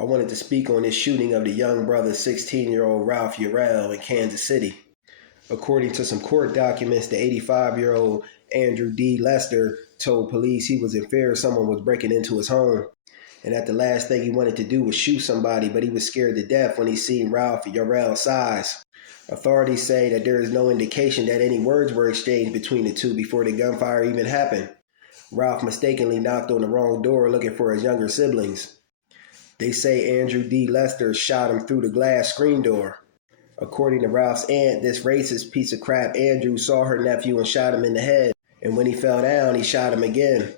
I wanted to speak on this shooting of the young brother 16-year-old Ralph Yarl in Kansas City. According to some court documents, the 85-year-old Andrew D. Lester told police he was in fear someone was breaking into his home, and that the last thing he wanted to do was shoot somebody, but he was scared to death when he seen Ralph Yarl's size. Authorities say that there is no indication that any words were exchanged between the two before the gunfire even happened. Ralph mistakenly knocked on the wrong door looking for his younger siblings. They say Andrew D. Lester shot him through the glass screen door. According to Ralph's aunt, this racist piece of crap Andrew saw her nephew and shot him in the head, and when he fell down, he shot him again.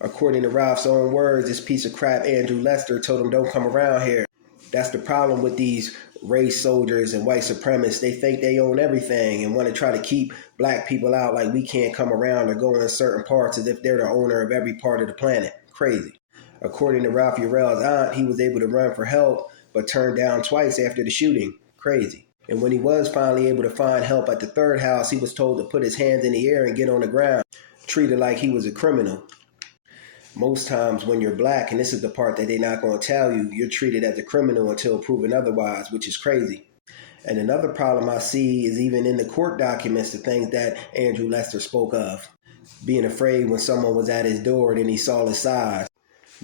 According to Ralph's own words, this piece of crap Andrew Lester told him, "Don't come around here." That's the problem with these race soldiers and white supremacists. They think they own everything and want to try to keep black people out, like we can't come around or go in certain parts as if they're the owner of every part of the planet. Crazy. According to Ralph Yarl's aunt, he was able to run for help, but turned down twice after the shooting. Crazy. And when he was finally able to find help at the third house, he was told to put his hands in the air and get on the ground, treated like he was a criminal. Most times when you're black, and this is the part that they're not going to tell you, you're treated as a criminal until proven otherwise, which is crazy. And another problem I see is even in the court documents, the things that Andrew Lester spoke of. Being afraid when someone was at his door and then he saw his size.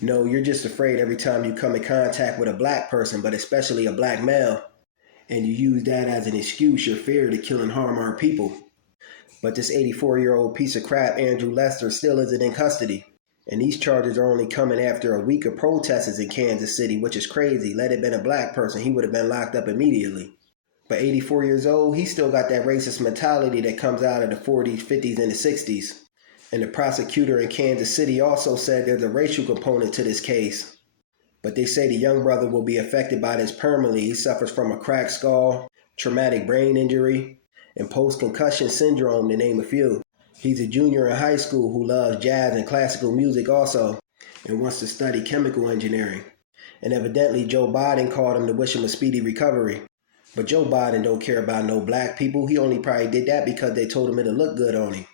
No, you're just afraid every time you come in contact with a black person, but especially a black male. And you use that as an excuse, your fear to kill and harm our people. But this 84-year-old piece of crap, Andrew Lester, still isn't in custody. And these charges are only coming after a week of protests in Kansas City, which is crazy. Let it been a black person, he would have been locked up immediately. But 84 years old, he still got that racist mentality that comes out of the 40s, 50s, and the 60s. And the prosecutor in Kansas City also said there's a racial component to this case. But they say the young brother will be affected by this permanently. He suffers from a cracked skull, traumatic brain injury, and post-concussion syndrome, to name a few. He's a junior in high school who loves jazz and classical music also, and wants to study chemical engineering. And evidently Joe Biden called him to wish him a speedy recovery. But Joe Biden don't care about no black people. He only probably did that because they told him it'll look good on him.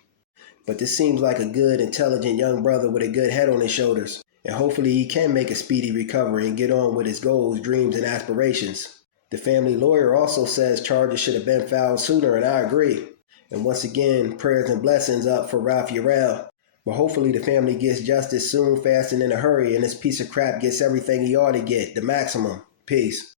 But this seems like a good, intelligent young brother with a good head on his shoulders. And hopefully he can make a speedy recovery and get on with his goals, dreams, and aspirations. The family lawyer also says charges should have been filed sooner, and I agree. And once again, prayers and blessings up for Ralph Yarl. But hopefully the family gets justice soon, fast, and in a hurry, and this piece of crap gets everything he ought to get, the maximum. Peace.